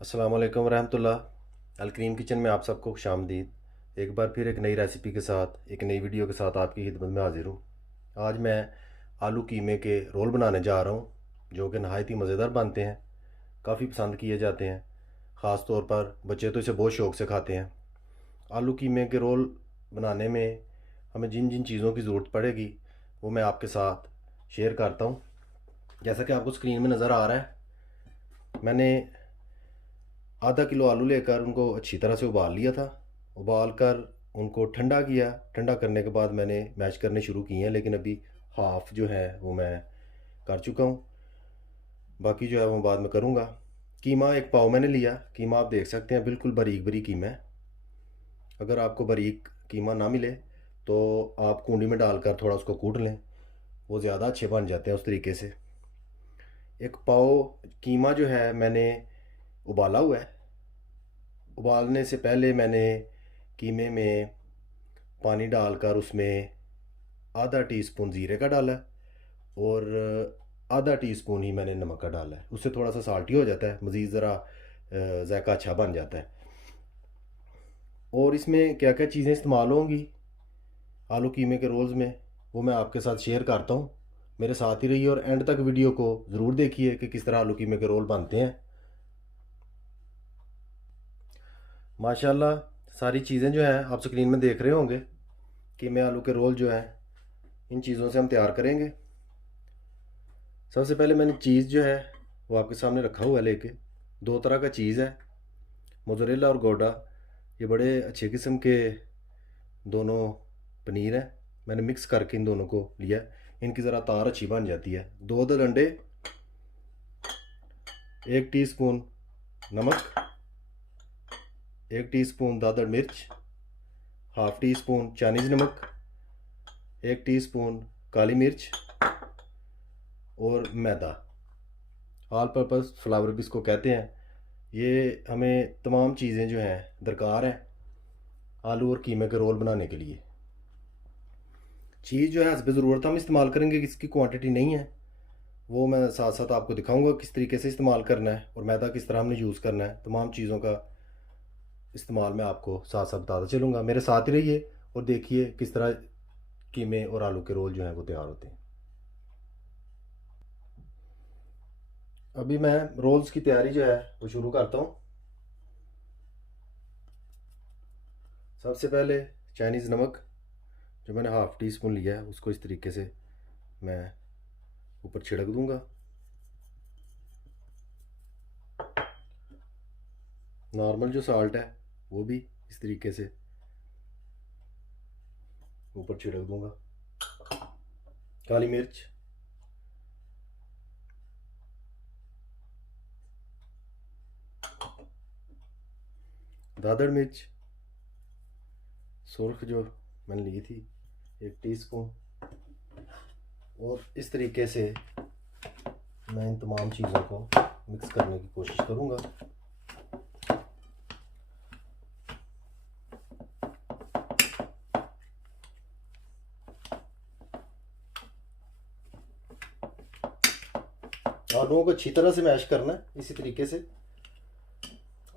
अस्सलाम वालेकुम रहमतुल्लाह। अलकरीम किचन में आप सबको खुशामदीद। एक बार फिर एक नई रेसिपी के साथ एक नई वीडियो के साथ आपकी खिदमत में हाजिर हूँ। आज मैं आलू कीमे के रोल बनाने जा रहा हूँ जो कि नहायत ही मज़ेदार बनते हैं, काफ़ी पसंद किए जाते हैं। ख़ास तौर पर बच्चे तो इसे बहुत शौक़ से खाते हैं। आलू कीमे के रोल बनाने में हमें जिन जिन चीज़ों की ज़रूरत पड़ेगी वो मैं आपके साथ शेयर करता हूँ। जैसा कि आपको स्क्रीन में नज़र आ रहा है, मैंने आधा किलो आलू लेकर उनको अच्छी तरह से उबाल लिया था। उबाल कर उनको ठंडा किया। ठंडा करने के बाद मैंने मैश करने शुरू किए हैं, लेकिन अभी हाफ़ जो है वो मैं कर चुका हूँ, बाकी जो है वो बाद में करूँगा। कीमा एक पाव मैंने लिया। कीमा आप देख सकते हैं बिल्कुल बारीक बारीक कीमा है। अगर आपको बारीक कीमा ना मिले तो आप कूंडी में डालकर थोड़ा उसको कूट लें, वो ज़्यादा अच्छे बन जाते हैं उस तरीके से। एक पाव कीमा जो है मैंने उबाला हुआ है। उबालने से पहले मैंने कीमे में पानी डालकर उसमें आधा टीस्पून ज़ीरे का डाला है और आधा टीस्पून ही मैंने नमक का डाला है। उससे थोड़ा सा साल्टी हो जाता है, मज़ीद ज़रा जायका अच्छा बन जाता है। और इसमें क्या क्या चीज़ें इस्तेमाल होंगी आलू कीमे के रोल्स में, वो मैं आपके साथ शेयर करता हूँ। मेरे साथ ही रहिए और एंड तक वीडियो को ज़रूर देखिए कि किस तरह आलू कीमे के रोल बनते हैं। माशाल्लाह सारी चीज़ें जो हैं आप स्क्रीन में देख रहे होंगे। कीमे आलू के रोल जो हैं इन चीज़ों से हम तैयार करेंगे। सबसे पहले मैंने चीज़ जो है वो आपके सामने रखा हुआ है लेके। दो तरह का चीज़ है, मोज़रेला और गौडा। ये बड़े अच्छे किस्म के दोनों पनीर हैं। मैंने मिक्स करके इन दोनों को लिया। इनकी ज़रा तार अच्छी बन जाती है। दो अंडे, 1 टीस्पून नमक, 1 टीस्पून दादड़ मिर्च, हाफ़ टी स्पून चाइनीज़ नमक, 1 टीस्पून काली मिर्च और मैदा। ऑल पर्पज़ फ्लावर भी इसको कहते हैं। ये हमें तमाम चीज़ें जो हैं दरकार हैं आलू और कीमे के रोल बनाने के लिए। चीज़ जो है हस्ब ज़रूरत हम इस्तेमाल करेंगे, इसकी क्वांटिटी नहीं है, वो मैं साथ साथ आपको दिखाऊंगा किस तरीके से इस्तेमाल करना है और मैदा किस तरह हमने यूज़ करना है। तमाम चीज़ों का इस्तेमाल मैं आपको साथ साथ बताता चलूँगा। मेरे साथ ही रहिए और देखिए किस तरह कीमे और आलू के रोल जो हैं वो तैयार होते हैं। अभी मैं रोल्स की तैयारी जो है वो शुरू करता हूँ। सबसे पहले चाइनीज़ नमक जो मैंने हाफ़ टी स्पून लिया है उसको इस तरीके से मैं ऊपर छिड़क दूंगा। नॉर्मल जो साल्ट है वो भी इस तरीके से ऊपर छिड़क दूंगा। काली मिर्च, दादड़ मिर्च सुर्ख जो मैंने ली थी 1 टीस्पून, और इस तरीके से मैं इन तमाम चीज़ों को मिक्स करने की कोशिश करूँगा। आलूओं को अच्छी तरह से मैश करना है, इसी तरीके से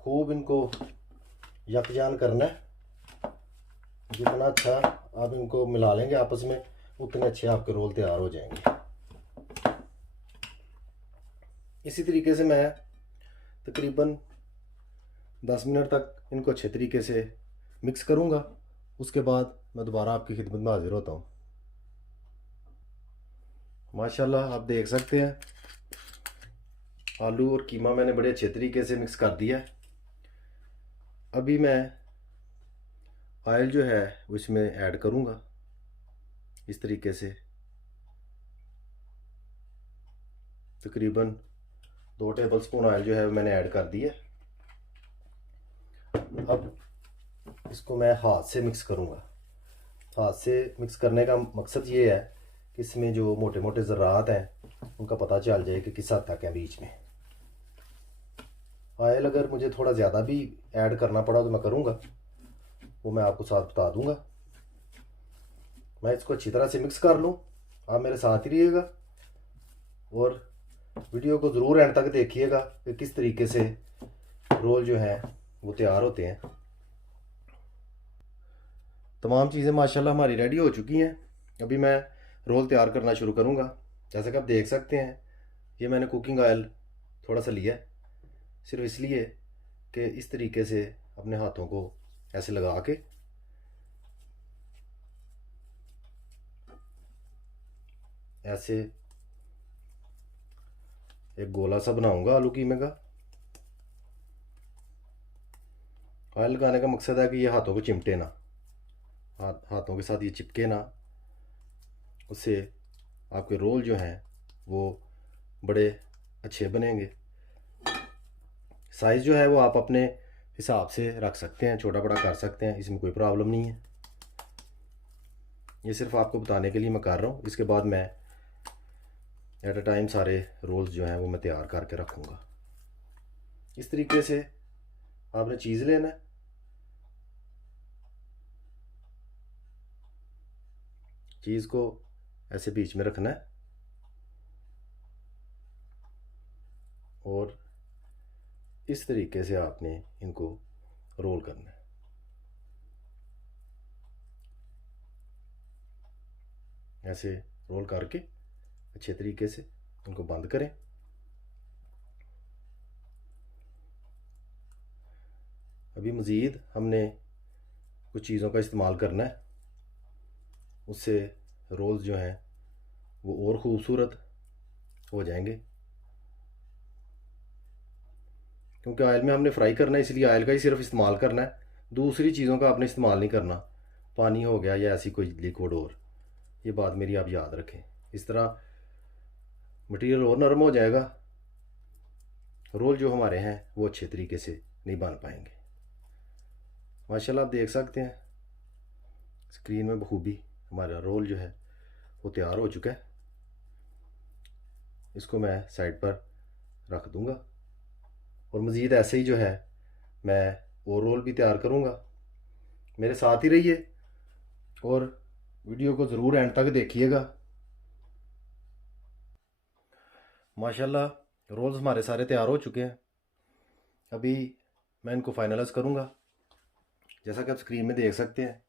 खूब इनको यकजान करना है। जितना अच्छा आप इनको मिला लेंगे आपस में उतने अच्छे आपके रोल तैयार हो जाएंगे। इसी तरीके से मैं तकरीबन 10 मिनट तक इनको अच्छे तरीके से मिक्स करूँगा। उसके बाद मैं दोबारा आपकी खिदमत में हाजिर होता हूँ। माशाल्लाह आप देख सकते हैं आलू और कीमा मैंने बड़े अच्छे तरीके से मिक्स कर दिया है। अभी मैं ऑयल जो है वो इसमें ऐड करूँगा इस तरीके से। तकरीबन 2 टेबलस्पून ऑयल जो है मैंने ऐड कर दिया। अब इसको मैं हाथ से मिक्स करूँगा। हाथ से मिक्स करने का मकसद ये है कि इसमें जो मोटे मोटे ज़रात हैं उनका पता चल जाए कि किस हद तक है बीच में। ऑयल अगर मुझे थोड़ा ज़्यादा भी ऐड करना पड़ा तो मैं करूँगा, वो मैं आपको साथ बता दूँगा। मैं इसको अच्छी तरह से मिक्स कर लूँ। आप मेरे साथ ही रहिएगा और वीडियो को ज़रूर एंड तक देखिएगा कि किस तरीके से रोल जो हैं वो तैयार होते हैं। तमाम चीज़ें माशाल्लाह हमारी रेडी हो चुकी हैं। अभी मैं रोल तैयार करना शुरू करूँगा। जैसा कि आप देख सकते हैं, ये मैंने कुकिंग ऑयल थोड़ा सा लिया है, सिर्फ इसलिए कि इस तरीके से अपने हाथों को ऐसे लगा के ऐसे एक गोला सा बनाऊंगा आलू कीमे का। ऑयल लगाने का मकसद है कि ये हाथों को चिमटे ना, हाथों के साथ ये चिपके ना, उससे आपके रोल जो हैं वो बड़े अच्छे बनेंगे। साइज़ जो है वो आप अपने हिसाब से रख सकते हैं, छोटा बड़ा कर सकते हैं, इसमें कोई प्रॉब्लम नहीं है। ये सिर्फ आपको बताने के लिए मैं कर रहा हूँ। इसके बाद मैं एट अ टाइम सारे रोल्स जो हैं वो मैं तैयार करके रखूँगा। इस तरीके से आपने चीज़ लेना है, चीज़ को ऐसे बीच में रखना है और इस तरीके से आपने इनको रोल करना है। ऐसे रोल करके अच्छे तरीके से उनको बंद करें। अभी मज़ीद हमने कुछ चीज़ों का इस्तेमाल करना है, उससे रोल्स जो हैं वो और ख़ूबसूरत हो जाएंगे। क्योंकि ऑयल में हमने फ्राई करना है, इसलिए ऑयल का ही सिर्फ इस्तेमाल करना है, दूसरी चीज़ों का आपने इस्तेमाल नहीं करना। पानी हो गया या ऐसी कोई लिक्विड, और ये बात मेरी आप याद रखें। इस तरह मटेरियल और नरम हो जाएगा, रोल जो हमारे हैं वो अच्छे तरीके से नहीं बन पाएंगे। माशाल्लाह आप देख सकते हैं स्क्रीन में बखूबी हमारा रोल जो है वो तैयार हो चुका है। इसको मैं साइड पर रख दूंगा और मज़ीद ऐसे ही जो है मैं और रोल भी तैयार करूंगा। मेरे साथ ही रहिए और वीडियो को ज़रूर एंड तक देखिएगा। माशाल्लाह रोल्स हमारे सारे तैयार हो चुके हैं। अभी मैं इनको फाइनलाइज करूंगा। जैसा कि आप स्क्रीन में देख सकते हैं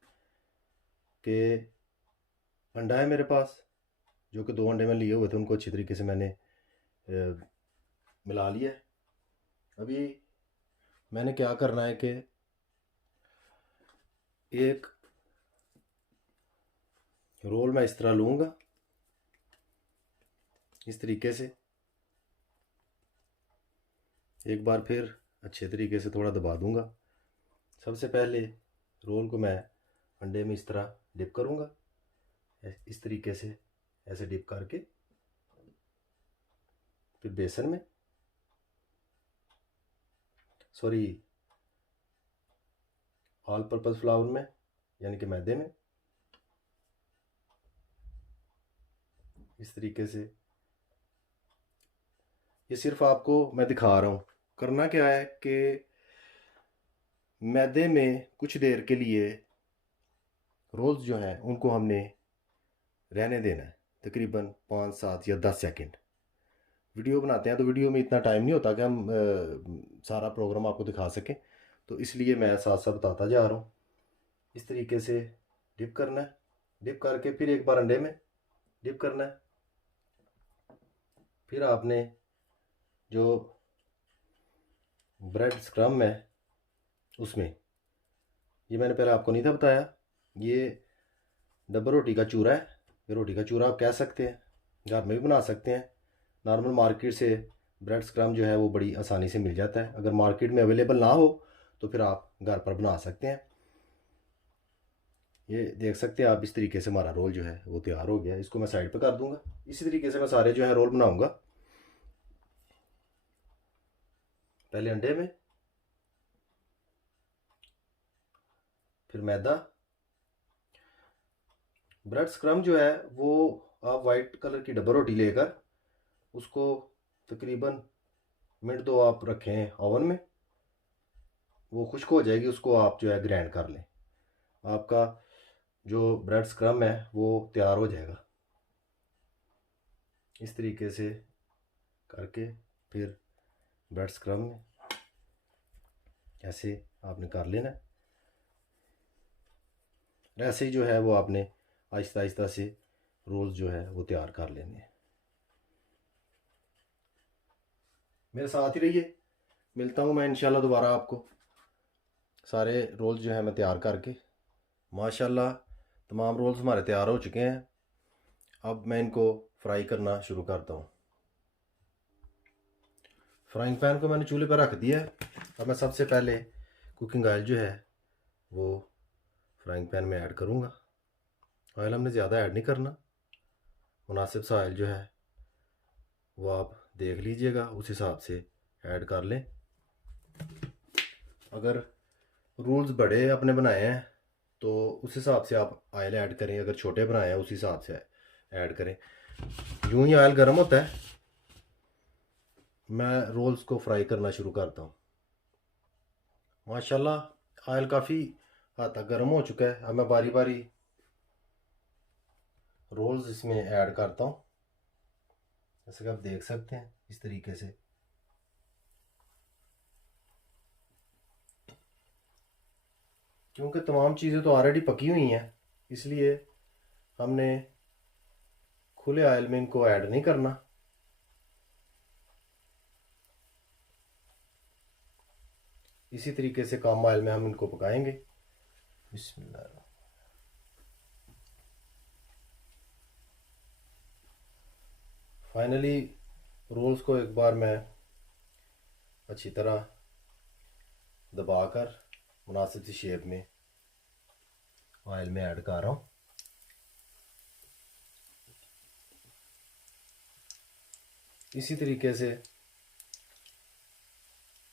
कि अंडा है मेरे पास, जो कि 2 अंडे में लिए हुए थे, उनको अच्छी तरीके से मैंने मिला लिया है। अभी मैंने क्या करना है कि एक रोल मैं इस तरह लूँगा, इस तरीके से एक बार फिर अच्छे तरीके से थोड़ा दबा दूंगा। सबसे पहले रोल को मैं अंडे में इस तरह डिप करूंगा, इस तरीके से ऐसे डिप करके फिर बेसन में, सॉरी ऑल पर्पस फ्लावर में यानी कि मैदे में, इस तरीके से। ये सिर्फ आपको मैं दिखा रहा हूँ। करना क्या है कि मैदे में कुछ देर के लिए रोल्स जो हैं उनको हमने रहने देना है, तकरीबन 5, 7 या 10 सेकंड। वीडियो बनाते हैं तो वीडियो में इतना टाइम नहीं होता कि हम सारा प्रोग्राम आपको दिखा सकें, तो इसलिए मैं साथ साथ बताता जा रहा हूँ। इस तरीके से डिप करना है, डिप करके फिर एक बार अंडे में डिप करना है। फिर आपने जो ब्रेड स्क्रम है उसमें, ये मैंने पहले आपको नहीं था बताया, ये डब्बा रोटी का चूरा है। ये रोटी का चूरा आप कह सकते हैं, घर में भी बना सकते हैं। नॉर्मल मार्केट से ब्रेड स्क्रम जो है वो बड़ी आसानी से मिल जाता है। अगर मार्केट में अवेलेबल ना हो तो फिर आप घर पर बना सकते हैं। ये देख सकते हैं आप, इस तरीके से हमारा रोल जो है वो तैयार हो गया। इसको मैं साइड पे कर दूंगा। इसी तरीके से मैं सारे जो है रोल बनाऊंगा। पहले अंडे में, फिर मैदा। ब्रेड स्क्रम जो है वो आप वाइट कलर की डब्बा रोटी लेकर उसको तकरीबन मिनट 2 आप रखें ओवन में, वो खुश्क हो जाएगी। उसको आप जो है ग्राइंड कर लें, आपका जो ब्रेड स्क्रम है वो तैयार हो जाएगा। इस तरीके से करके फिर ब्रेड स्क्रम में ऐसे आपने कर लेना है। ऐसे ही जो है वो आपने आहिस्ता आहिस्ता से रोल्स जो है वो तैयार कर लेने हैं। मेरे साथ ही रहिए, मिलता हूँ मैं इंशाल्लाह दोबारा आपको सारे रोल्स जो है मैं तैयार करके। माशाल्लाह तमाम रोल्स हमारे तैयार हो चुके हैं। अब मैं इनको फ्राई करना शुरू करता हूँ। फ्राइंग पैन को मैंने चूल्हे पर रख दिया है। अब मैं सबसे पहले कुकिंग ऑयल जो है वो फ्राइंग पैन में ऐड करूँगा। ऑयल हमने ज़्यादा ऐड नहीं करना, मुनासिब सा ऑयल जो है वो आप देख लीजिएगा, उस हिसाब से ऐड कर लें। अगर रूल्स बड़े अपने बनाए हैं तो उस हिसाब से आप ऑयल ऐड करें, अगर छोटे बनाए हैं उस हिसाब से ऐड करें। यूं ही ऑयल गर्म होता है, मैं रोल्स को फ्राई करना शुरू करता हूँ। माशाल्लाह ऑयल काफ़ी हद तक गर्म हो चुका है। अब मैं बारी बारी रोल्स इसमें ऐड करता हूँ, जैसे कि आप देख सकते हैं इस तरीके से। क्योंकि तमाम चीज़ें तो ऑलरेडी पकी हुई हैं, इसलिए हमने खुले ऑयल में इनको ऐड नहीं करना। इसी तरीके से कम ऑयल में हम इनको पकाएंगे। बिस्मिल्लाह। फाइनली रोल्स को एक बार मैं अच्छी तरह दबाकर मुनासिब सी शेप में ऑयल में ऐड कर रहा हूँ। इसी तरीके से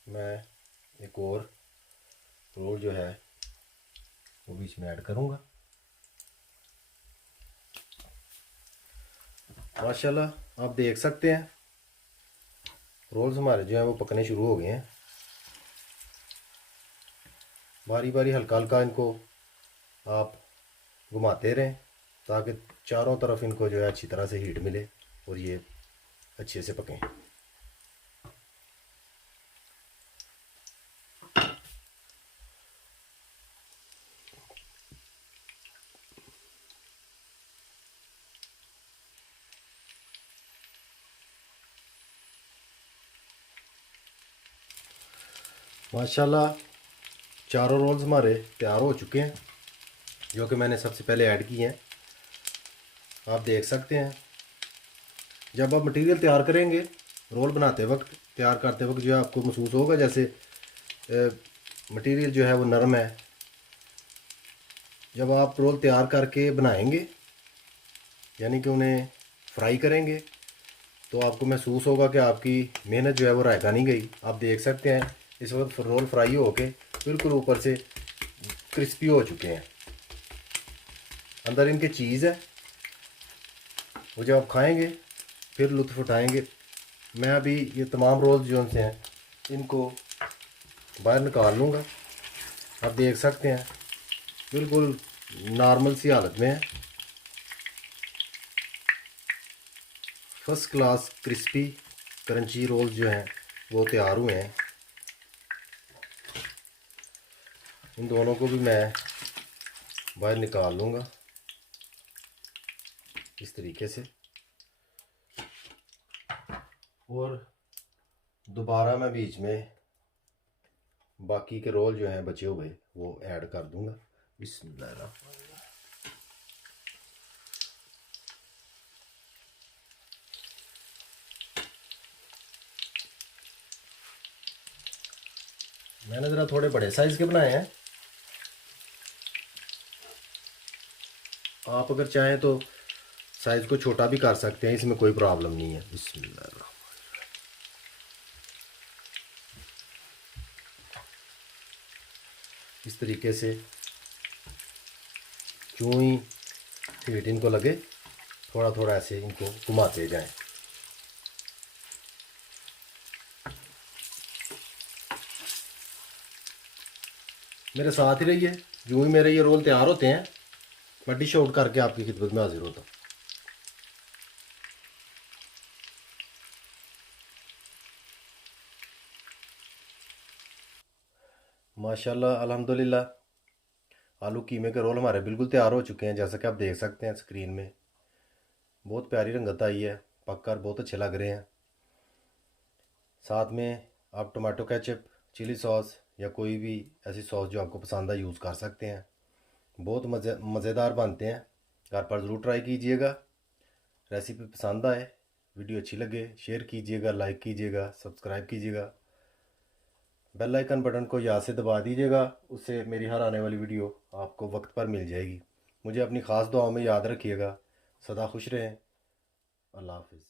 मैं एक और रोल जो है वो बीच में ऐड करूँगा। माशाल्लाह आप देख सकते हैं रोल्स हमारे जो हैं वो पकने शुरू हो गए हैं। बारी बारी हल्का हल्का इनको आप घुमाते रहें ताकि चारों तरफ इनको जो है अच्छी तरह से हीट मिले और ये अच्छे से पकें। माशाल्लाह चारों रोल्स हमारे तैयार हो चुके हैं, जो कि मैंने सबसे पहले ऐड किए हैं। आप देख सकते हैं जब आप मटेरियल तैयार करेंगे, रोल बनाते वक्त, तैयार करते वक्त जो है आपको महसूस होगा जैसे मटेरियल जो है वो नरम है। जब आप रोल तैयार करके बनाएंगे यानी कि उन्हें फ्राई करेंगे तो आपको महसूस होगा कि आपकी मेहनत जो है वो रायगा नहीं गई। आप देख सकते हैं इस वक्त रोल फ्राई हो के बिल्कुल ऊपर से क्रिस्पी हो चुके हैं। अंदर इनके चीज़ है, वो जब आप खाएंगे फिर लुत्फ़ उठाएंगे। मैं अभी ये तमाम रोल्स जो से हैं इनको बाहर निकाल लूँगा। आप देख सकते हैं बिल्कुल नॉर्मल सी हालत में है, first class crispy crunchy rolls जो हैं वो तैयार हुए हैं। इन दोनों को भी मैं बाहर निकाल लूँगा इस तरीके से, और दोबारा मैं बीच में बाकी के रोल जो हैं बचे हुए वो ऐड कर दूँगा। बिस्मिल्लाह। मैंने ज़रा थोड़े बड़े साइज़ के बनाए हैं, आप अगर चाहें तो साइज़ को छोटा भी कर सकते हैं, इसमें कोई प्रॉब्लम नहीं है। बिस्मिल्लाह। इस तरीके से जो ही हीट इनको लगे थोड़ा थोड़ा ऐसे इनको घुमाते जाएं। मेरे साथ ही रहिए, जो ही मेरे ये रोल तैयार होते हैं मैं डिश आउट करके आपकी खिदमत में हाजिर होता हूँ। माशाल्लाह अल्हम्दुलिल्लाह आलू कीमे के रोल हमारे बिल्कुल तैयार हो चुके हैं। जैसा कि आप देख सकते हैं स्क्रीन में, बहुत प्यारी रंगत आई है, पककर बहुत अच्छे लग रहे हैं। साथ में आप टमाटो केचप, चिली सॉस या कोई भी ऐसी सॉस जो आपको पसंद है यूज़ कर सकते हैं। बहुत मज़ेदार बनते हैं। घर पर ज़रूर ट्राई कीजिएगा। रेसिपी पसंद आए, वीडियो अच्छी लगे, शेयर कीजिएगा, लाइक कीजिएगा, सब्सक्राइब कीजिएगा। बेल आइकन बटन को याद से दबा दीजिएगा, उससे मेरी हर आने वाली वीडियो आपको वक्त पर मिल जाएगी। मुझे अपनी ख़ास दुआओं में याद रखिएगा। सदा खुश रहें। अल्लाह हाफिज़।